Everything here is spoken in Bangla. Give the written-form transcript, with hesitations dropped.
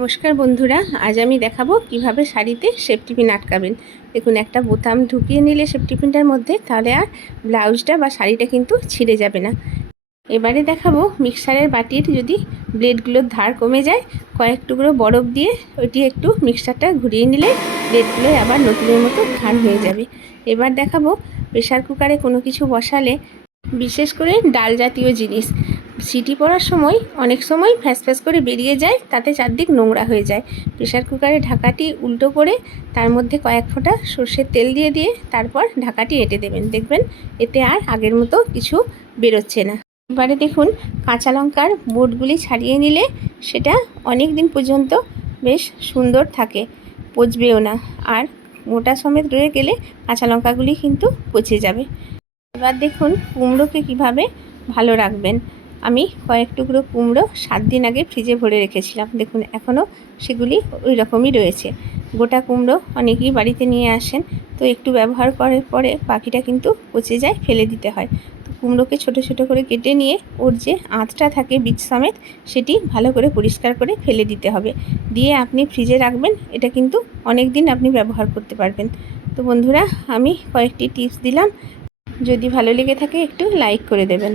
নমস্কার বন্ধুরা, আজ আমি দেখাবো কিভাবে শাড়িতে সেফটি পিন আটকাবেন। দেখুন, একটা বোতাম ঢুকিয়ে নিলে সেফটি পিনটার মধ্যে, তাহলে আর ব্লাউজটা বা শাড়িটা কিন্তু ছিঁড়ে যাবে না। এবারে দেখাবো মিক্সারের বাটির যদি ব্লেডগুলোর ধার কমে যায়, কয়েক টুকরো বরফ দিয়ে ওইটি একটু মিক্সারটা ঘুরিয়ে নিলে ব্লেডগুলো আবার নতুনের মতো ধার হয়ে যাবে। এবার দেখাবো প্রেশার কুকারে কোনো কিছু বসালে, বিশেষ করে ডাল জাতীয় জিনিস, সিটি পড়ার সময় অনেক সময় ফ্যাস ফ্যাস করে বেরিয়ে যায়, তাতে চারদিক নোংরা হয়ে যায়। প্রেশার কুকারের ঢাকাটি উল্টো করে তার মধ্যে কয়েক ফোঁটা সর্ষের তেল দিয়ে তারপর ঢাকাটি এঁটে দেবেন। দেখবেন এতে আর আগের মতো কিছু বেরোচ্ছে না। এবারে দেখুন, কাঁচা লঙ্কার বোটগুলি ছাড়িয়ে নিলে সেটা অনেক দিন পর্যন্ত বেশ সুন্দর থাকে, পচবেও না। আর মোটা সমেত রয়ে গেলে কাঁচা লঙ্কাগুলি কিন্তু পচে যাবে। এবার দেখুন কুমড়োকে কিভাবে ভালো রাখবেন। আমি কয়েক টুকরো কুমড়ো 7 দিন আগে ফ্রিজে ভরে রেখেছিলাম। দেখুন এখনও সেগুলি ওই রকমই রয়েছে। গোটা কুমড়ো অনেকেই বাড়িতে নিয়ে আসেন, তো একটু ব্যবহার করার পরে পাখিটা কিন্তু পচে যায়, ফেলে দিতে হয়। তো কুমড়োকে ছোট ছোট করে কেটে নিয়ে ওর যে আঁশটা থাকে বীজ সমেত, সেটি ভালো করে পরিষ্কার করে ফেলে দিতে হবে। দিয়ে আপনি ফ্রিজে রাখবেন, এটা কিন্তু অনেক দিন আপনি ব্যবহার করতে পারবেন। তো বন্ধুরা, আমি কয়েকটি টিপস দিলাম, যদি ভালো লেগে থাকে একটু লাইক করে দেবেন।